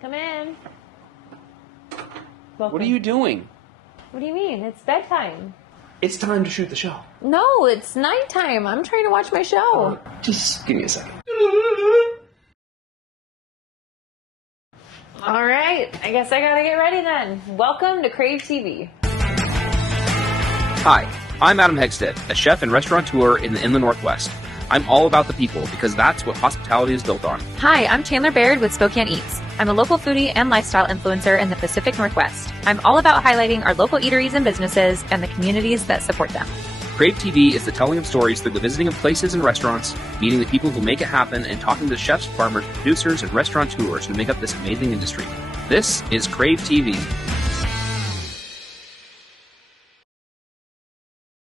Come in. Welcome. What are you doing? What do you mean? It's bedtime. It's time to shoot the show. No, it's nighttime. I'm trying to watch my show. Just give me a second. All right. I guess I gotta get ready then. Welcome to Crave TV. Hi, I'm Adam Hegstead, a chef and restaurateur in the Inland Northwest. I'm all about the people because that's what hospitality is built on. Hi, I'm Chandler Baird with Spokane Eats. I'm a local foodie and lifestyle influencer in the Pacific Northwest. I'm all about highlighting our local eateries and businesses and the communities that support them. Crave TV is the telling of stories through the visiting of places and restaurants, meeting the people who make it happen, and talking to the chefs, farmers, producers, and restaurateurs who make up this amazing industry. This is Crave TV.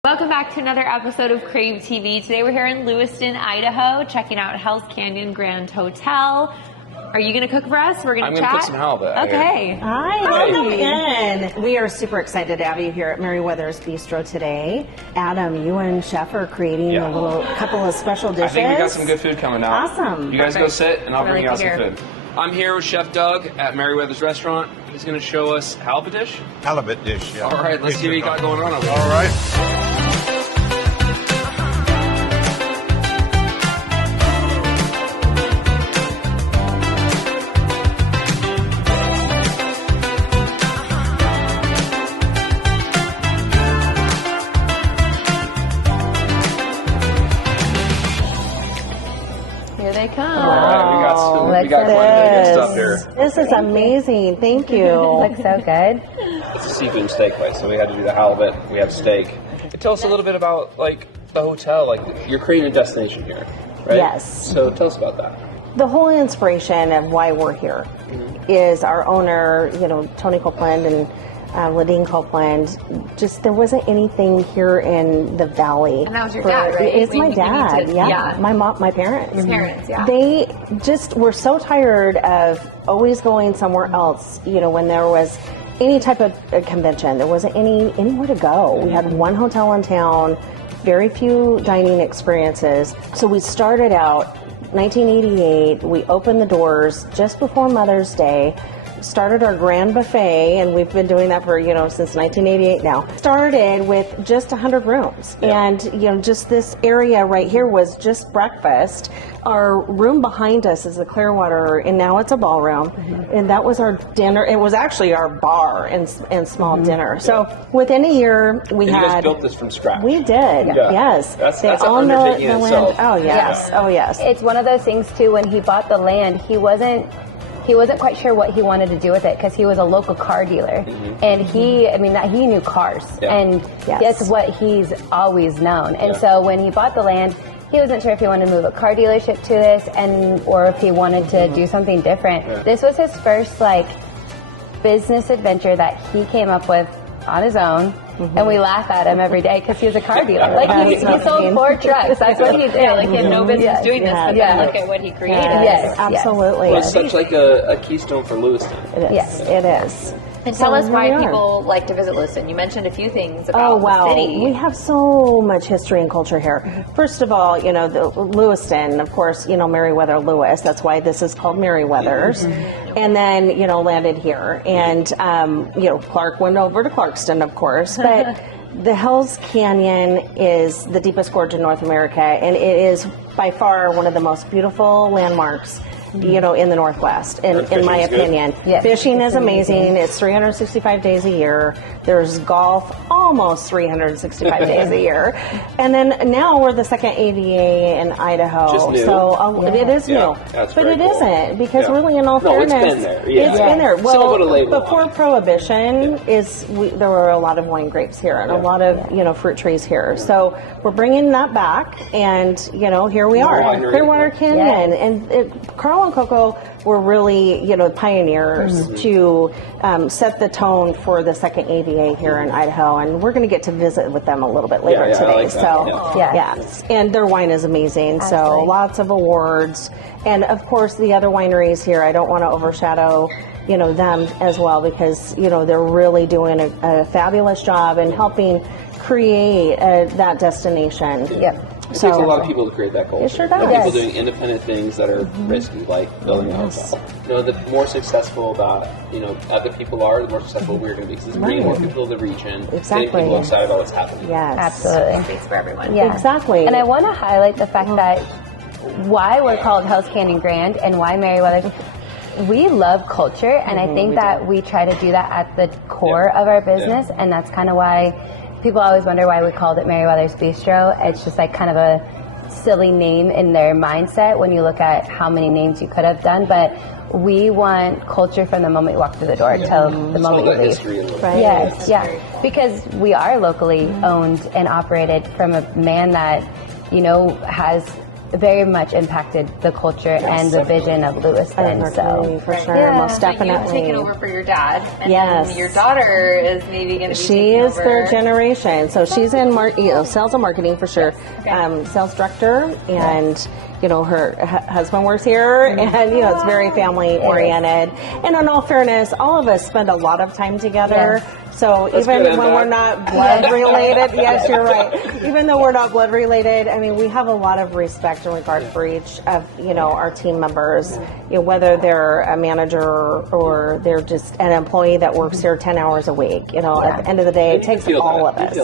Welcome back to another episode of Crave TV. Today we're here in Lewiston, Idaho, checking out Hell's Canyon Grand Hotel. Are you going to cook for us? We're going to chat? I'm going to put some halibut out Okay. here. Hi, welcome in. We are super excited to have you here at Meriwether's Bistro today. Adam, you and Chef are creating a little couple of special dishes. I think we got some good food coming out. Awesome. You guys go sit and I'll bring you out Really some food. I'm here with Chef Doug at Meriwether's restaurant. He's going to show us halibut dish. Halibut dish, yeah. All right, let's see what you got going on over there. All right. Here they come. All right, we got quite a bit of stuff here. This is amazing. Thank you. Looks so good. It's a seafood steak place, so we had to do the halibut. We have steak. Tell us a little bit about the hotel. You're creating a destination here, right? Yes. So tell us about that. The whole inspiration of why we're here is our owner, Tony Copeland and Ladine Copeland. Just there wasn't anything here in the valley. And that was your dad, right? It's my dad. Yeah. My parents. Your parents, yeah. They just were so tired of always going somewhere else. When there was any type of convention, there wasn't anywhere to go. We had one hotel in town, very few dining experiences. So we started out 1988. We opened the doors just before Mother's Day. Started our grand buffet, and we've been doing that for since 1988 now. Started with just 100 rooms, and just this area right here was just breakfast. Our room behind us is the Clearwater, and now it's a ballroom, and that was our dinner. It was actually our bar and small dinner. So within a year, we You had guys built this from scratch. We did, yes. That's they an own the undertaking in land. itself. Oh yes, oh yes. It's one of those things too. When he bought the land, he wasn't quite sure what he wanted to do with it because he was a local car dealer, and he knew cars, and that's what he's always known. And so when he bought the land, he wasn't sure if he wanted to move a car dealership to this, or if he wanted to do something different. This was his first business adventure that he came up with on his own. And we laugh at him every day because he was a car dealer. He sold 4 trucks. That's what he did. He had no business doing this, but then look at what he created. Yes, absolutely. Well, it's such a keystone for Lewiston. It is. Yes. It is. And tell us here why we are. people like to visit Lewiston. You mentioned a few things about the city. We have so much history and culture here. First of all, the Lewiston, of course, Meriwether Lewis. That's why this is called Meriwether's. And then, landed here. And, Clark went over to Clarkston, of course. But the Hell's Canyon is the deepest gorge in North America. And it is by far one of the most beautiful landmarks in the Northwest, in my opinion. Yes. Fishing is amazing. It's 365 days a year. There's golf almost 365 days a year. And then now we're the second ADA in Idaho. Just new. So it is new. That's but very it cool. isn't, because really, in all No, fairness, it's been there. Yeah. it's been there. Someone put a Well, label before on it. Prohibition, there were a lot of wine grapes here and a lot of fruit trees here. So we're bringing that back, and here we are, winery. Clearwater Canyon, and Carl and Coco were really pioneers to set the tone for the second ADA here in Idaho, and we're going to get to visit with them a little bit later I today. like that. So yes, and their wine is amazing. So lots of awards, and of course the other wineries here. I don't want to overshadow them as well, because they're really doing a fabulous job in helping create that destination. Yep. It takes a lot of people to create that culture. It sure does. People doing independent things that are risky, like building a hotel. You know, the more successful that, you know, other people are, the more successful we're going to be. Because it's bringing more people to the region, getting people excited about what's happening. Yes. Absolutely. Space for everyone. Yeah. Exactly. And I want to highlight the fact that why we're called Hell's Canyon Grand and why Meriwether. We love culture, and I think that we try to do that at the core of our business, and that's kind of why people always wonder why we called it Meriwether's Bistro. It's just like kind of a silly name in their mindset when you look at how many names you could have done, but we want culture from the moment you walk through the door till the moment you leave. Right. Yes, yeah, because we are locally owned and operated from a man that, you know, has very much impacted the culture and the vision of Lewiston. So, for sure, most definitely. You've taken over for your dad, and Yes. then your daughter is maybe going to be She taking is over. third generation, so she's in sales and marketing for sure. Sales director, and you know her husband works here, and you know it's very family oriented. And in all fairness, all of us spend a lot of time together. So even when we're not blood related, yes, you're right. Even though we're not blood related, I mean, we have a lot of respect and regard for each of, you know, our team members, you know, whether they're a manager or they're just an employee that works here 10 hours a week. You know, at the end of the day, it takes all of us.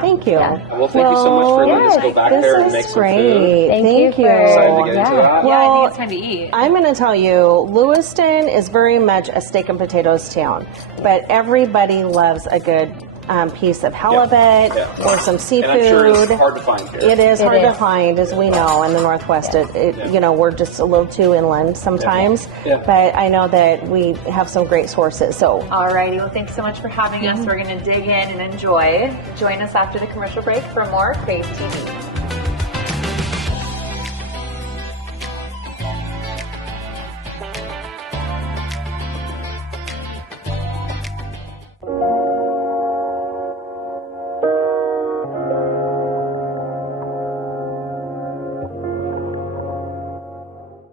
Thank you. Well, thank you so much for letting us go back there and make some food. Thank you. Excited to get into that. Yeah, I Well, think it's time to eat. I'm going to tell you, Lewiston is very much a steak and potatoes town, but everybody loves a good piece of halibut or some seafood. And I'm sure it's hard to find here. It is hard to find, as we know, in the Northwest. You know, we're just a little too inland sometimes, but I know that we have some great sources. So, Alrighty, well, thanks so much for having us. We're going to dig in and enjoy. Join us after the commercial break for more Crave TV.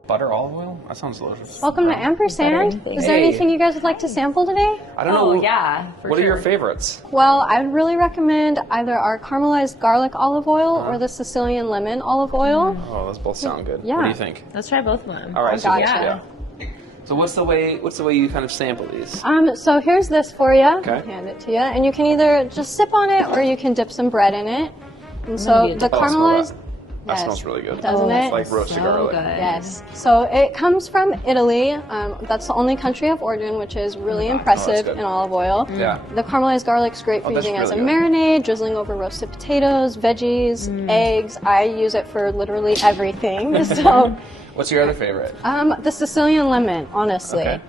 Butter olive oil? That sounds delicious. Welcome to Ampersand. Is there anything you guys would like to sample today? I don't know. Oh, yeah. What are your favorites? Well, I would really recommend either our caramelized garlic olive oil or the Sicilian lemon olive oil. Oh, those both sound good. Yeah. What do you think? Let's try both of them. All right. Gotcha. So what's the way you kind of sample these? So here's this for you. Okay. Hand it to you, and you can either just sip on it or you can dip some bread in it. And so the caramelized. That smells really good. Doesn't it? It's like roasted garlic. Good. Yes. So it comes from Italy. That's the only country of origin, which is really impressive good. in olive oil. Yeah. The caramelized garlic's great for that's using as a really marinade, drizzling over roasted potatoes, veggies, eggs. I use it for literally everything. So What's your other favorite? the Sicilian lemon, honestly. Okay.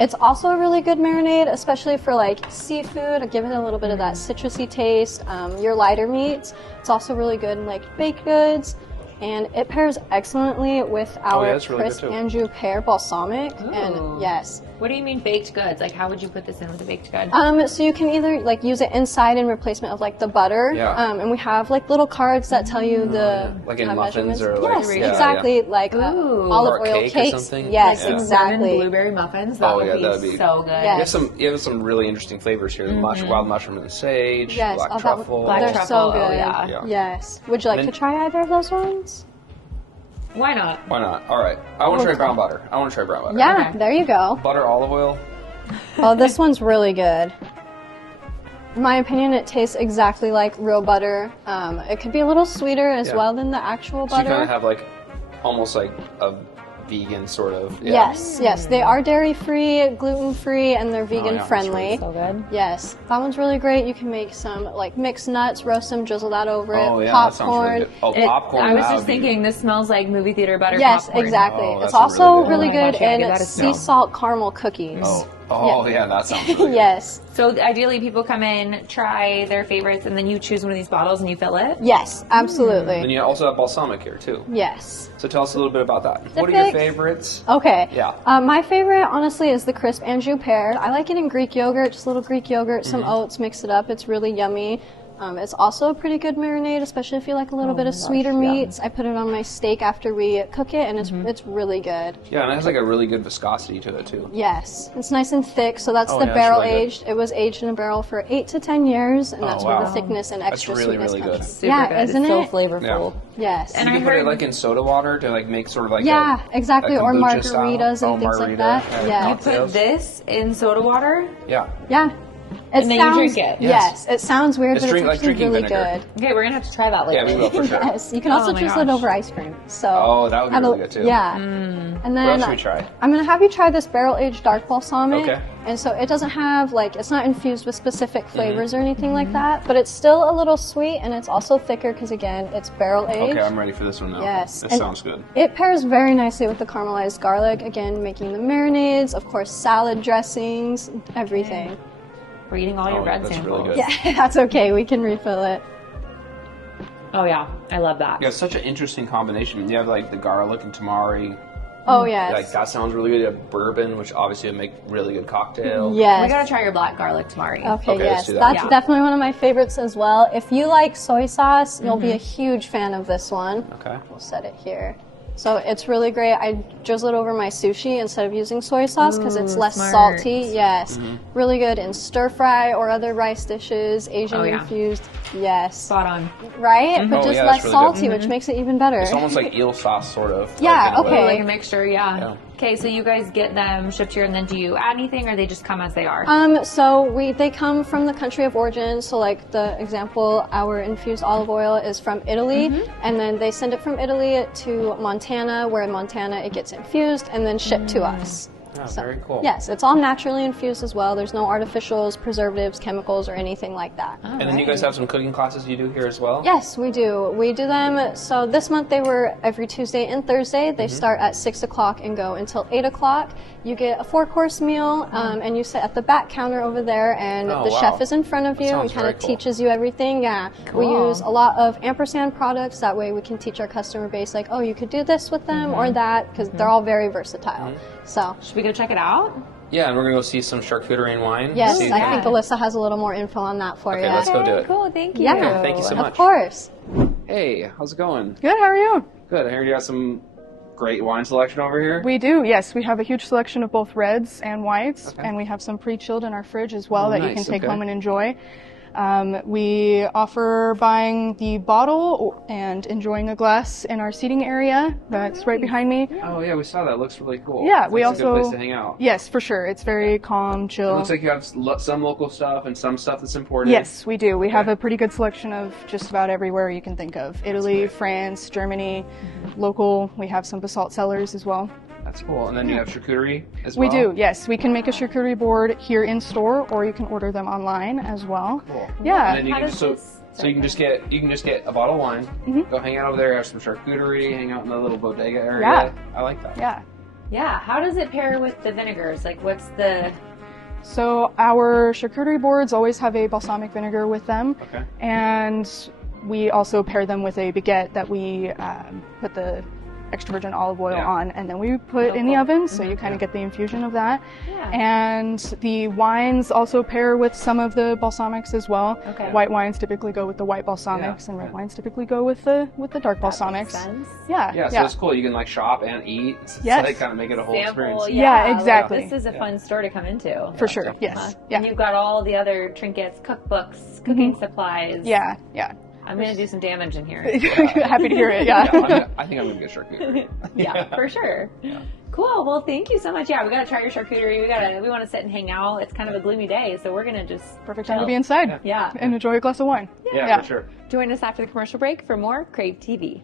It's also a really good marinade, especially for like seafood. Give it a little bit of that citrusy taste. Your lighter meats. It's also really good in like baked goods. And it pairs excellently with our that's really good, crisp too. Anjou pear balsamic. Ooh. And yes. What do you mean baked goods? Like, how would you put this in with a baked good? So you can either like use it inside in replacement of like the butter. Yeah. And we have like little cards that tell you the Like in measurements. muffins or like yes, exactly. Like Ooh. olive Or a oil cake or cakes. something? Yes, Yeah. exactly. Blueberry muffins. That Oh, yeah, would that'd be be- so good. Yes. You have some really interesting flavors here. The wild mushroom and the sage, Yes, black oh, that- truffle. Black they're truffle, so good. yeah. Yes. Would you like And to then- try either of those ones? Why not? Why not? All right. I want to try brown butter. Yeah, Okay. there you go. Butter, olive oil. Oh, this one's really good. In my opinion, it tastes exactly like real butter. It could be a little sweeter as Yeah. well than the actual So you butter. kind of have like almost like a vegan sort of. Yeah. Yes, they are dairy-free, gluten-free, and they're Oh, yeah, that's vegan-friendly. really good. Yes, that one's really great. You can make some like mixed nuts, roast them, drizzle that over Oh it. yeah, Popcorn. that sounds really good. Oh, popcorn. I was that just would be- thinking, this smells like movie theater butter Yes, popcorn. exactly. Oh, It's that's also really good. really Oh my good gosh, yeah, in give that a sea smell. salt caramel cookies. Oh yeah, that sounds really good. Yes. So ideally, people come in, try their favorites, and then you choose one of these bottles and you fill it. Yes, absolutely. And you also have balsamic here too. Yes. So tell us a little bit about that. What are your fix- favorites? Okay. Yeah. My favorite, honestly, is the crisp Anjou pear. I like it in Greek yogurt, just a little Greek yogurt, some Mm-hmm. oats, mix it up. It's really yummy. It's also a pretty good marinade, especially if you like a little bit of sweeter meats. I put it on my steak after we cook it, and it's really good. Yeah, and it has like a really good viscosity to it too. Yes, it's nice and thick, so that's the yeah, barrel really good. aged. It was aged in a barrel for 8 to 10 years, and that's where wow. the thickness and extra really, sweetness really comes. good. Super Yeah, good. isn't So it? flavorful. Yes. And You I can put it heard like in soda water to like make sort of like Yeah, exactly, or kombucha style. margaritas and things like that. Yeah. put this in soda water. Yeah. Yeah. It And then you sounds, drink it. Yes, it sounds weird, It's but like it's actually drinking really vinegar. good. Okay, we're gonna have to try that later. Yeah, we will for sure. Yes, you can also my choose it gosh. over ice cream. So Oh, that would be really good too. Yeah, and What then else should we try? I'm gonna have you try this barrel aged dark balsamic. Okay. And so it doesn't have like it's not infused with specific flavors or anything like that, but it's still a little sweet and it's also thicker because again it's barrel aged. Okay, I'm ready for this one now. Yes. This and sounds good. It pairs very nicely with the caramelized garlic. Again, making the marinades, of course, salad dressings, everything. We're eating all your bread that's samples. really good. Yeah, that's okay. We can refill it. Oh yeah, I love that. Yeah, it's such an interesting combination. You have like the garlic and tamari. Oh yes. Like that sounds really good. You have bourbon, which obviously would make really good cocktail. Yes. We gotta try your black garlic tamari. Okay, Okay, let's yes, do that. that's Yeah. definitely one of my favorites as well. If you like soy sauce, you'll be a huge fan of this one. Okay. We'll set it here. So it's really great. I drizzle it over my sushi instead of using soy sauce because it's less smart. salty. Yes, really good in stir fry or other rice dishes, Asian Oh, yeah. infused. Yes, Spot on. right, but Oh, just yeah, less that's really salty, good. which makes it even better. It's almost like eel sauce, sort of. Yeah, like, in a way. okay. Like a mixture, yeah. Yeah. Okay, so you guys get them shipped here, and then do you add anything, or they just come as they are? So they come from the country of origin. So like the example, our infused olive oil is from Italy, and then they send it from Italy to Montana, where in Montana it gets infused and then shipped to us. Yeah, very cool. Yes, it's all naturally infused as well. There's no artificials, preservatives, chemicals, or anything like that. And then you guys have some cooking classes you do here as well? Yes, we do. We do them. So this month they were every Tuesday and Thursday. They start at 6 o'clock and go until 8 o'clock. You get a 4-course meal, and you sit at the back counter over there, and Oh, the wow. chef is in front of you and sounds kind very of cool. teaches you everything. Yeah, we Cool. use a lot of Ampersand products. That way we can teach our customer base, like, oh, you could do this with them or that, because they're all very versatile. So. Should we go check it out? Yeah, and we're going to go see some charcuterie and wine. Yes, See- I think Alyssa has a little more info on that for Okay, you. let's go do it. Cool, thank you. Yeah, Okay, thank you so much. Of course. Hey, how's it going? Good, how are you? Good. I heard you got some great wine selection over here. We do, yes. We have a huge selection of both reds and whites, and we have some pre-chilled in our fridge as well that you can nice, take okay. home and enjoy. We offer buying the bottle and enjoying a glass in our seating area that's right behind me. Oh, yeah, we saw that. It looks really cool. Yeah, we It's a also good place to hang out. Yes, for sure. It's very calm, It chill. looks like you have some local stuff and some stuff that's imported. Yes, we do. We have Okay. a pretty good selection of just about everywhere you can think of. Italy, France, Germany, local. We have some basalt cellars as well. That's cool. And then you have charcuterie as We well? do, yes. We can make a charcuterie board here in store, or you can order them online as well. Cool. Yeah. And then you How can does just, this- so you can just get a bottle of wine, go hang out over there, have some charcuterie, hang out in the little bodega area. Yeah. I like that. Yeah. Yeah, how does it pair with the vinegars? Like, what's the... So our charcuterie boards always have a balsamic vinegar with them, Okay. and we also pair them with a baguette that we put the extra virgin olive oil Yeah. on, and then we put in the oven, so you kind of get the infusion of that. Yeah. And the wines also pair with some of the balsamics as well. Okay. White wines typically go with the white balsamics, and red wines typically go with the dark balsamics. sense. Yeah. Yeah, so it's cool. You can like shop and eat. It's Yes. like kind of make it a whole experience. Sample, Yeah, like, exactly. this is a fun store to come into. For sure. Yes. And Yeah. you've got all the other trinkets, cookbooks, cooking supplies. Yeah. Yeah. I'm going to do some damage in here. Happy to hear it. Yeah. I think I'm going to get charcuterie. Yeah, for sure. Cool. Well, thank you so much. Yeah, we got to try your charcuterie. We want to sit and hang out. It's kind of a gloomy day, so we're going to just Perfect time to chill. be inside. Yeah. And enjoy a glass of wine. Yeah, for sure. Join us after the commercial break for more Crave TV.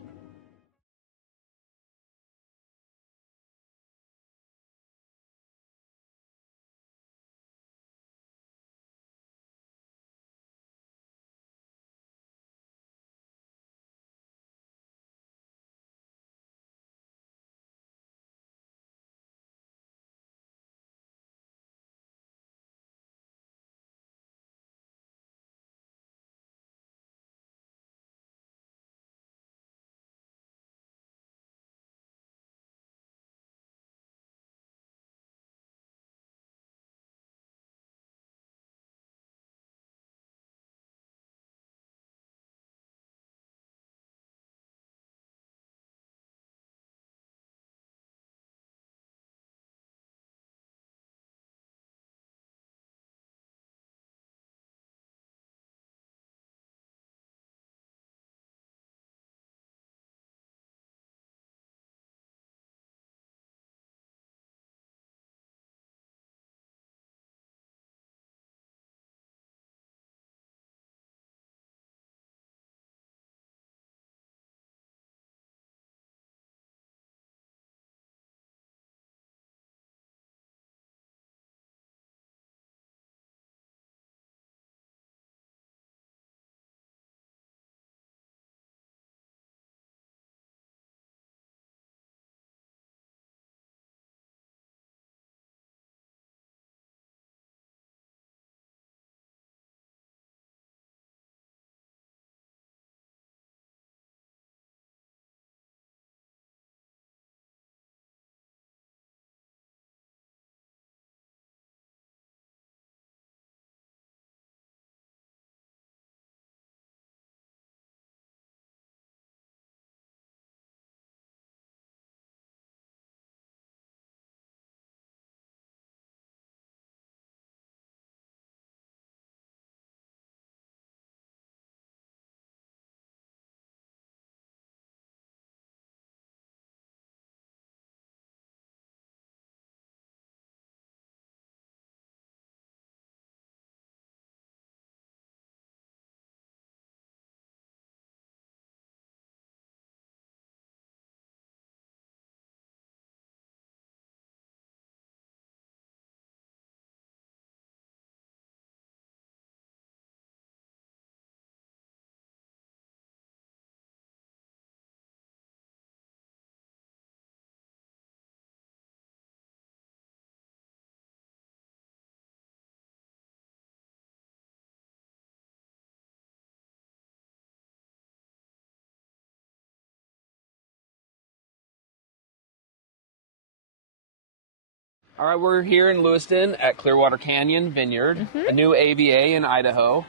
All right, we're here in Lewiston at Clearwater Canyon Vineyard, a new AVA in Idaho,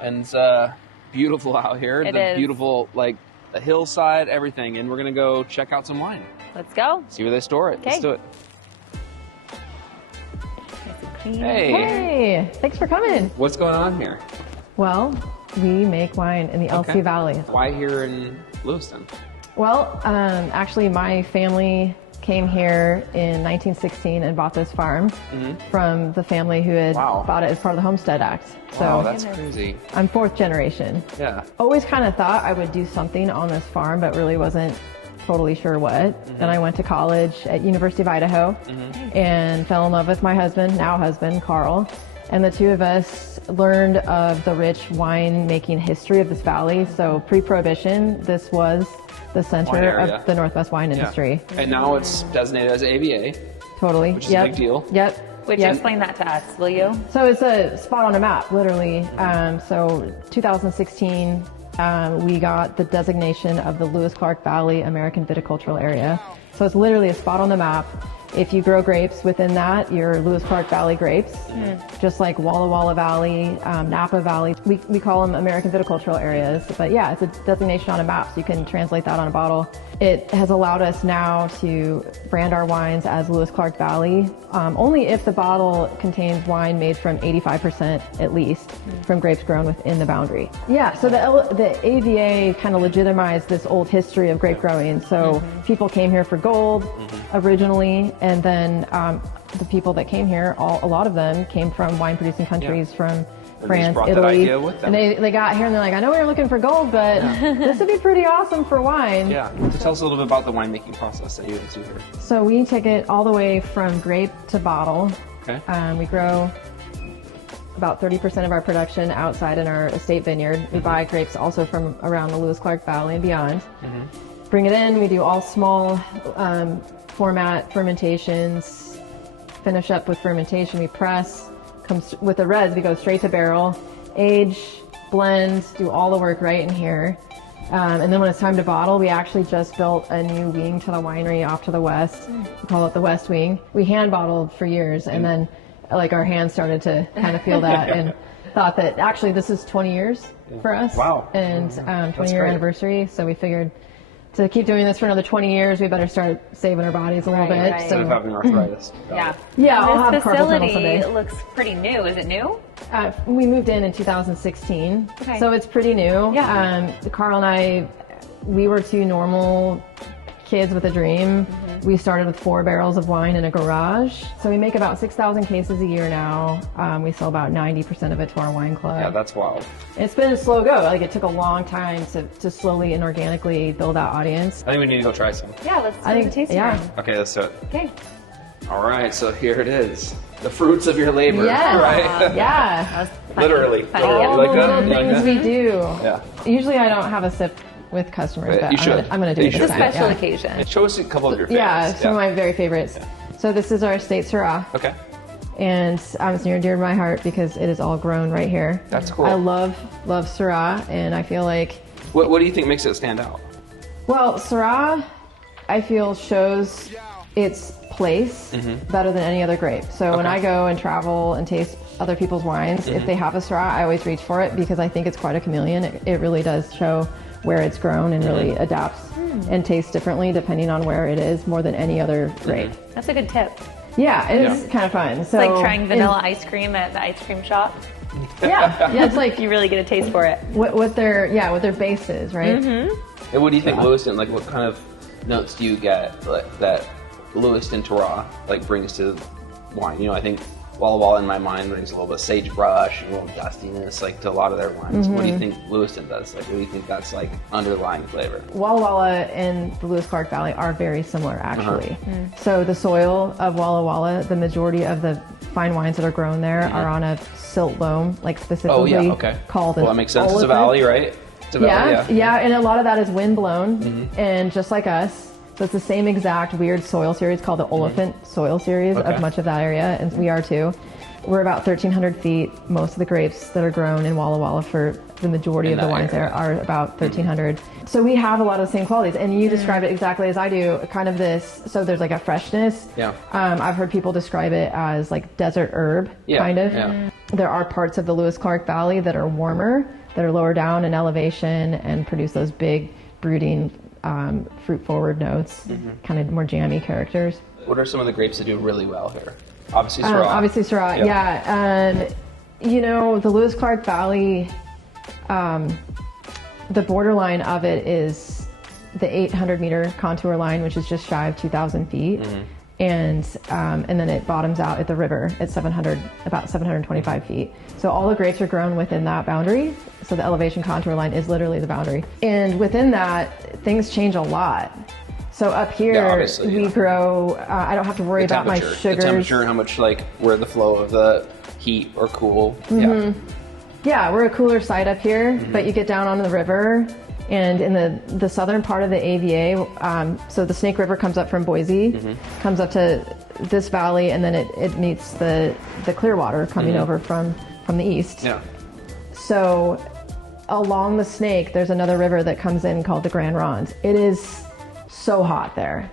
and it's beautiful out here. It the is. Beautiful, like the hillside, everything, and we're gonna go check out some wine. Let's go. See where they store it. Let's Okay. do it. Hey. Hey, thanks for coming. What's going on here? Well, we make wine in the LC Valley. Why here in Lewiston? Well, actually, my family came here in 1916 and bought this farm from the family who had bought it as part of the Homestead Act. So Wow, that's crazy. I'm fourth generation. Yeah. Always kind of thought I would do something on this farm, but really wasn't totally sure what. Then I went to college at University of Idaho and fell in love with my husband, now husband, Carl. And the two of us learned of the rich wine making history of this valley. So pre-Prohibition, this was the center of the Northwest wine industry. And now it's designated as AVA. Totally. Which is a big deal. Yep. Would you explain that to us, will you? So it's a spot on a map, literally. So 2016, we got the designation of the Lewis-Clark Valley American Viticultural Area. So it's literally a spot on the map. If you grow grapes within that, you're Lewis-Clark Valley grapes, just like Walla Walla Valley, Napa Valley. We call them American viticultural areas, but yeah, it's a designation on a map, so you can translate that on a bottle. It has allowed us now to brand our wines as Lewis-Clark Valley, only if the bottle contains wine made from 85% at least from grapes grown within the boundary. Yeah, so the AVA kind of legitimized this old history of grape growing. So people came here for gold originally, and then the people that came here, a lot of them came from wine-producing countries from France, Italy, and they got here and they're like, I know we were looking for gold, but this would be pretty awesome for wine. Yeah. So tell us a little bit about the winemaking process that you guys do here. So we take it all the way from grape to bottle. Okay. We grow about 30% of our production outside in our estate vineyard. We buy grapes also from around the Lewis-Clark Valley and beyond. Bring it in. We do all small format fermentations. Finish up with fermentation. We press. Comes with the reds, we go straight to barrel, age, blend, do all the work right in here. And then when it's time to bottle, we actually just built a new wing to the winery off to the west. We call it the West Wing. We hand bottled for years, and then like our hands started to kind of feel that and thought that actually this is 20 years for us. Wow. And 20-year anniversary, so we figured to keep doing this for another 20 years, we better start saving our bodies a little bit. Right. Instead of having arthritis. Yeah. Yeah, I'll have This carpal tunnel facility someday. looks pretty new. Is it new? We moved in 2016, Okay. so it's pretty new. Yeah. Carl and I, we were two normal kids with a dream. We started with 4 barrels of wine in a garage. So we make about 6,000 cases a year now. We sell about 90% of it to our wine club. Yeah, that's wild. It's been a slow go. Like it took a long time to slowly and organically build that audience. I think we need to go try some. Yeah, let's do the tasting room. Okay, let's do it. Okay. All right, so here it is. The fruits of your labor. Yeah. Right? Yeah. Literally. All the Like that? little Like things that? we do. Yeah. Usually I don't have a sip with customers, but You should. I'm gonna do You it should. this It's a time. special Yeah. occasion. Show us a couple of your favorites. Yeah, some of my very favorites. So this is our estate Syrah, Okay. and it's near and dear to my heart because it is all grown right here. That's cool. I love Syrah, and I feel like, What do you think makes it stand out? well, Syrah, I feel shows its place better than any other grape. So when I go and travel and taste other people's wines, if they have a Syrah, I always reach for it because I think it's quite a chameleon. It really does show where it's grown and really adapts and tastes differently depending on where it is more than any other grape. That's a good tip. Yeah, it is kind of fun. So It's like trying vanilla ice cream at the ice cream shop. Yeah, it's like You really get a taste for it. what their base is, right? And what do you think, Lewiston? Like, what kind of notes do you get that Lewiston Terroir brings to wine? You know, I think Walla Walla in my mind brings a little bit of sagebrush and a little dustiness to a lot of their wines. What do you think Lewiston does? What do you think that's underlying flavor? Walla Walla and the Lewis-Clark Valley are very similar, actually. So the soil of Walla Walla, the majority of the fine wines that are grown there are on a silt loam, specifically called an Well, that makes sense. It's a olefin. valley, right? It's a valley, Yeah, and a lot of that is wind blown, and just like us. So it's the same exact weird soil series called the olefin soil series of much of that area, and we are too. We're about 1,300 feet. Most of the grapes that are grown in Walla Walla for the majority of the wines there are about 1,300. So we have a lot of the same qualities, and you describe it exactly as I do, kind of this, so there's like a freshness. Yeah. I've heard people describe it as like desert herb, kind of. Yeah. There are parts of the Lewis-Clark Valley that are warmer, that are lower down in elevation and produce those big brooding fruit-forward notes, kind of more jammy characters. What are some of the grapes that do really well here? Obviously Syrah. Obviously Syrah, yeah. You know, the Lewis-Clark Valley, the borderline of it is the 800-meter contour line, which is just shy of 2,000 feet. And then it bottoms out at the river at about 725 feet. So all the grapes are grown within that boundary. So the elevation contour line is literally the boundary. And within that, things change a lot. So up here, we grow, I don't have to worry about my sugars. The temperature and how much, like, where the flow of the heat or cool. Yeah, we're a cooler site up here, but you get down onto the river. And in the southern part of the AVA, so the Snake River comes up from Boise, comes up to this valley, and then it meets the Clearwater coming over from the east. Yeah. So along the Snake, there's another river that comes in called the Grand Ronde. It is so hot there.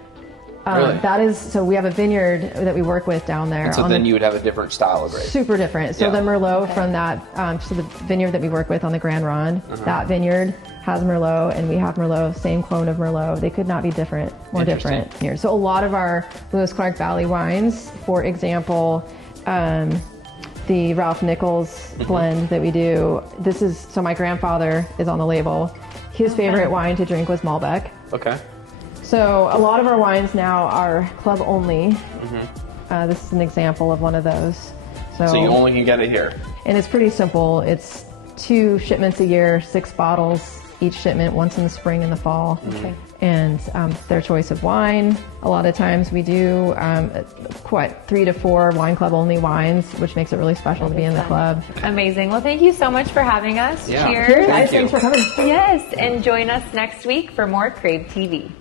Really? That is, so we have a vineyard that we work with down there. And so then you would have a different style of grape. Super different. So the Merlot from that, so the vineyard that we work with on the Grand Ronde, that vineyard has Merlot, and we have Merlot, same clone of Merlot. They could not be more different here. So a lot of our Lewis-Clark Valley wines, for example, the Ralph Nichols blend that we do, so my grandfather is on the label. His favorite wine to drink was Malbec. Okay. So a lot of our wines now are club only. This is an example of one of those. So you only can get it here. And it's pretty simple. It's 2 shipments a year, 6 bottles each shipment, once in the spring and the fall. And their choice of wine. A lot of times we do 3 to 4 wine club only wines, which makes it really special to be in the club. Amazing. Well, thank you so much for having us. Yeah. Cheers. Thanks for coming. Yes, and join us next week for more Crave TV.